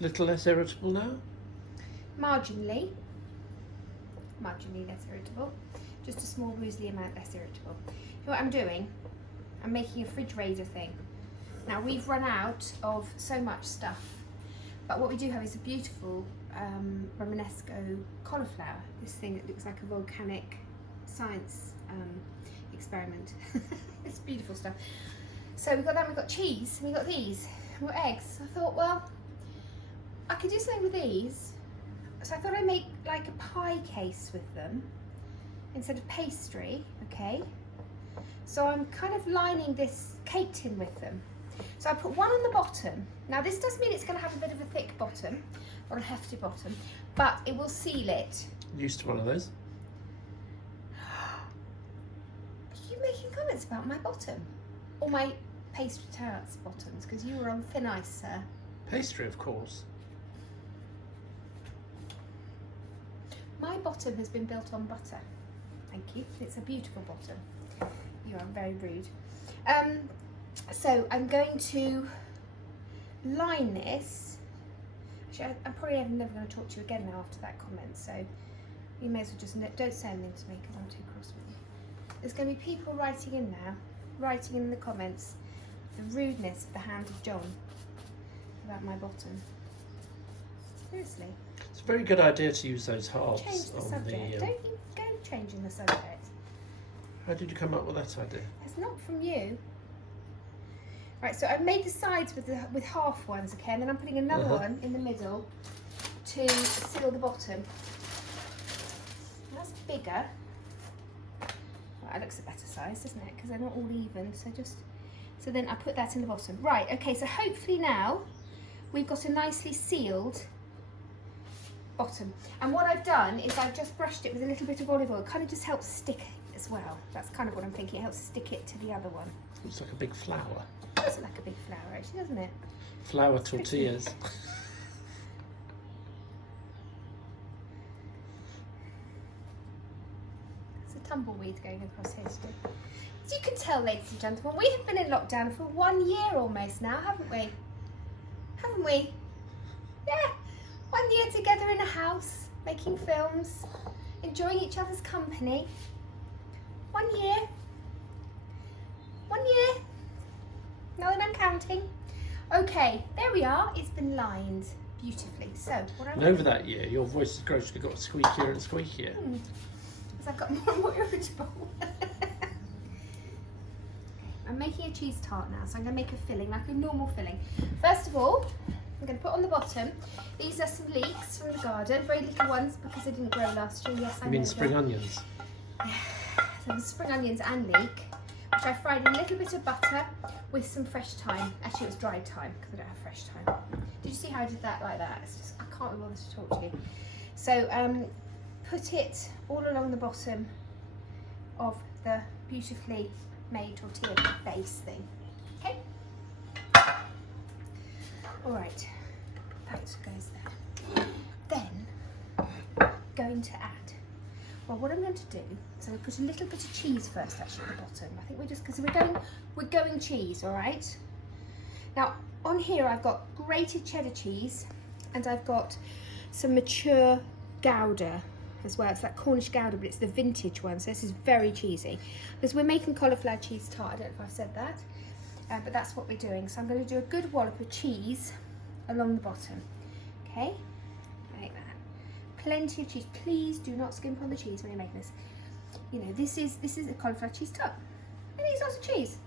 Little less irritable now? Marginally less irritable. Just a small muesli amount less irritable. You know what I'm doing? I'm making a fridge raiser thing. Now we've run out of so much stuff, but what we do have is a beautiful Romanesco cauliflower. This thing that looks like a volcanic science experiment. It's beautiful stuff. So we've got that, we've got cheese, and we've got these, we've got eggs. I thought, well, I could do something with these. So I thought I'd make like a pie case with them instead of pastry, okay? So I'm kind of lining this cake tin with them. So I put one on the bottom. Now this does mean it's going to have a bit of a thick bottom, or a hefty bottom, but it will seal it. Used to one of those. Are you making comments about my bottom? Or my pastry tarts bottoms? Because you were on thin ice, sir. Pastry, of course. My bottom has been built on butter. Thank you. It's a beautiful bottom. You are very rude. So I'm going to line this. Actually, I'm probably never going to talk to you again now after that comment, so you may as well just don't say anything to me because I'm too cross with you. There's going to be people writing in now, writing in the comments the rudeness of the hand of John about my bottom. Seriously. It's a very good idea to use those Change halves the on subject. the... Don't you go changing the subject. How did you come up with that idea? It's not from you. Right, so I've made the sides with half ones, okay, and then I'm putting another one in the middle to seal the bottom. That's bigger. Well, that looks a better size, doesn't it? Because they're not all even. So then I put that in the bottom. Right, okay, so hopefully now we've got a nicely sealed bottom. And what I've done is I've just brushed it with a little bit of olive oil. It kind of just helps stick it as well. That's kind of what I'm thinking. It helps stick it to the other one. Looks like a big flower. It does look like a big flower, actually, doesn't it? Flour tortillas. There's a tumbleweed going across here still. As you can tell, ladies and gentlemen, we have been in lockdown for 1 year almost now, haven't we? Haven't we? Yeah, 1 year together in a house, making films, enjoying each other's company. 1 year. 1 year. Now that I'm counting. Okay, there we are. It's been lined beautifully. So, what I'm And over that year, your voice has gradually got squeakier and squeakier. As I've got more and more irritable. I'm making a cheese tart now, so I'm going to make a filling, like a normal filling. First of all, I'm going to put on the bottom. These are some leeks from the garden, very little ones because they didn't grow last year. Yes, I know. You mean spring onions? Some spring onions and leek, which I fried in a little bit of butter with some fresh thyme. Actually, it was dried thyme because I don't have fresh thyme. Did you see how I did that like that? It's just, I can't be bothered to talk to you. So put it all along the bottom of the beautifully made tortilla base thing. Okay. All right, that goes there. Then going to add. Well, what I'm going to do, so we'll put a little bit of cheese first, actually, at the bottom. I think we're just, because we're going cheese, all right? Now, on here I've got grated cheddar cheese, and I've got some mature Gouda as well. It's like Cornish Gouda, but it's the vintage one, so this is very cheesy. Because we're making cauliflower cheese tart, I don't know if I've said that, but that's what we're doing. So I'm going to do a good wallop of cheese along the bottom, okay? Like that. Plenty of cheese. Please do not skimp on the cheese when you're making this. You know, this is a cauliflower cheese tart. And these lots of cheese.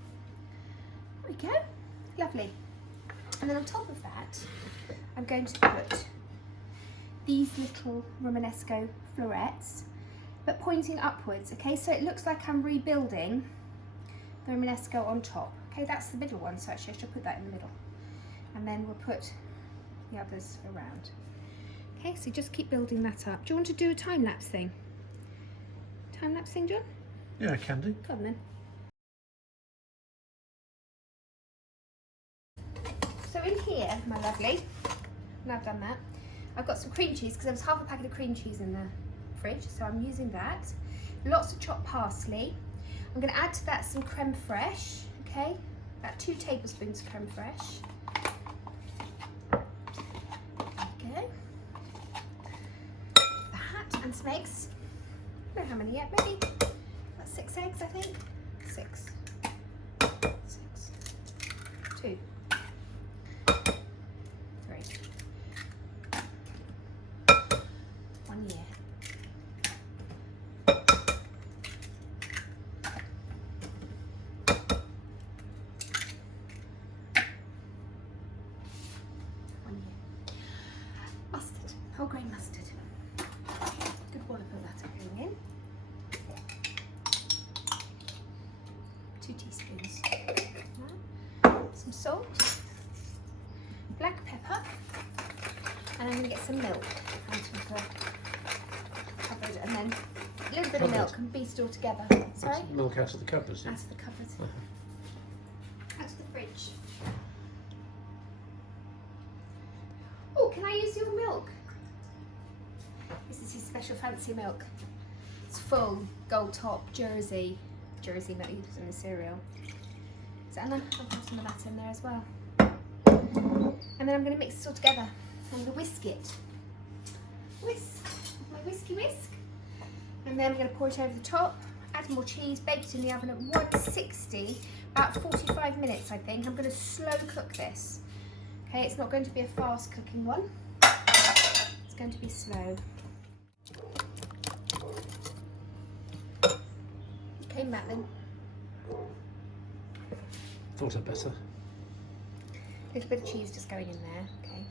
There we go. Lovely. And then on top of that, I'm going to put these little Romanesco florets, but pointing upwards, okay? So it looks like I'm rebuilding the Romanesco on top. Okay, that's the middle one, so actually I should put that in the middle. And then we'll put the others around. Okay, so just keep building that up. Do you want to do a time-lapse thing? Time-lapse thing, John? Yeah, I can do. Come on then. So in here, my lovely, now I've done that, I've got some cream cheese because there was half a packet of cream cheese in the fridge, so I'm using that. Lots of chopped parsley. I'm going to add to that some creme fraiche, okay? About 2 tablespoons of creme fraiche. some eggs. I don't know how many yet, maybe about 6 eggs, I think. 6. 2. 3. 1 year. Mustard, whole grain mustard. Good one to put that everything in. 2 teaspoons. Some salt, black pepper, and I'm going to get some milk out of the cupboard, and then a little bit of milk and beat it all together. Sorry? Milk out of the cupboard. Out of the cupboard. Out of the fridge. Oh, can I use your milk? This is his special fancy milk. It's full, gold top, Jersey milk used in the cereal. Is that enough? I'll put some of that in there as well. And then I'm going to mix this all together. I'm going to whisk it. Whisk. My whisky whisk. And then I'm going to pour it over the top, add more cheese, bake it in the oven at 160, about 45 minutes I think. I'm going to slow cook this. Okay, it's not going to be a fast cooking one. It's going to be slow. Okay, Madeline. Thought I'd better. A little bit of cheese just going in there, okay?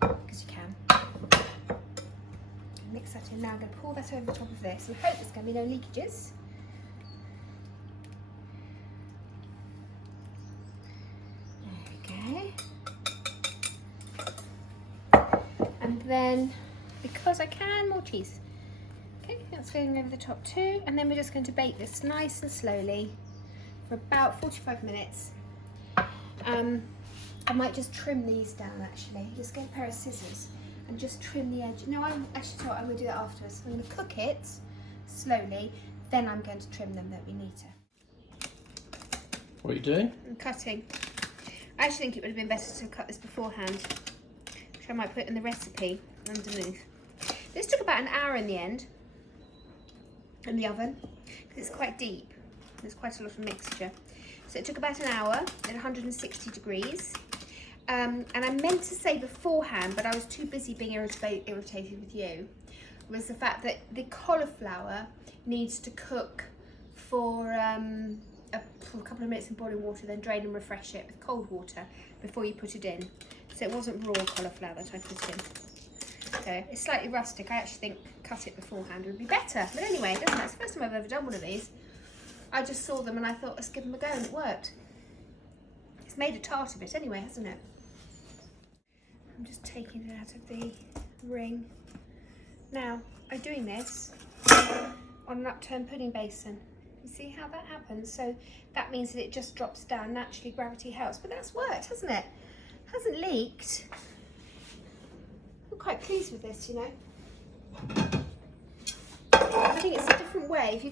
Because you can. Mix that in. Now I'm going to pour that over the top of this and hope there's going to be no leakages. There we go. And then, because I can, more cheese. Okay, that's going over the top too. And then we're just going to bake this nice and slowly for about 45 minutes. I might just trim these down actually. Just get a pair of scissors and just trim the edge. No, I'm actually I'm going to do that afterwards. I'm going to cook it slowly, then I'm going to trim them that we need to. What are you doing? I'm cutting. I actually think it would have been better to cut this beforehand, which I might put in the recipe underneath. This took about an hour in the end in the oven because it's quite deep. There's quite a lot of mixture. So it took about an hour at 160 degrees. And I meant to say beforehand, but I was too busy being irritated with you, was the fact that the cauliflower needs to cook for a couple of minutes in boiling water, then drain and refresh it with cold water before you put it in. So it wasn't raw cauliflower that I put in. So it's slightly rustic. I actually think cut it beforehand would be better. But anyway, it doesn't matter. It's the first time I've ever done one of these. I just saw them and I thought, let's give them a go, and it worked. It's made a tart of it anyway, hasn't it? I'm just taking it out of the ring. Now, I'm doing this on an upturned pudding basin. You see how that happens? So that means that it just drops down. Naturally, gravity helps. But that's worked, hasn't it? Hasn't leaked. I'm quite pleased with this, you know. I think it's a different way. If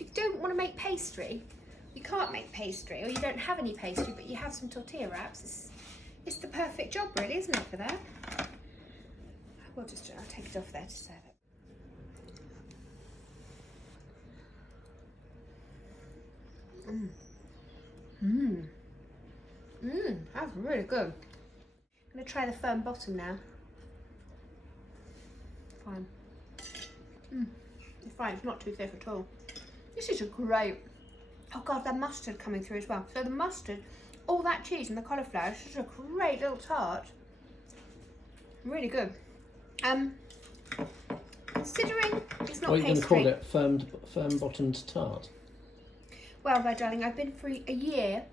you don't want to make pastry, you can't make pastry, or you don't have any pastry, but you have some tortilla wraps. It's the perfect job, really, isn't it, for that? I'll take it off there to serve it. That's really good. I'm going to try the firm bottom now. Fine. It's fine, it's not too thick at all. This is a great, oh god, that mustard coming through as well. So the mustard, all that cheese and the cauliflower, it's just a great little tart. Really good. Considering it's not pastry. What are you going to call it? Firm bottomed tart? Well, my darling, I've been for a year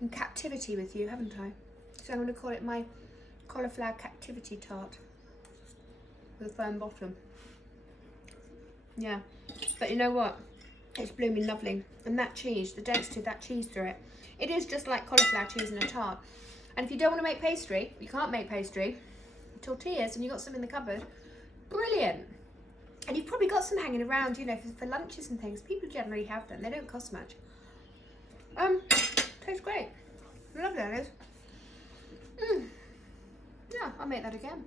in captivity with you, haven't I? So I'm going to call it my cauliflower captivity tart with a firm bottom. Yeah, but you know what? It's blooming lovely. And that cheese, the density of that cheese through it, it is just like cauliflower cheese in a tart. And if you don't want to make pastry, you can't make pastry, tortillas, and you've got some in the cupboard, brilliant. And you've probably got some hanging around, you know, for lunches and things. People generally have them. They don't cost much. Tastes great. Lovely, that is. Yeah, I'll make that again.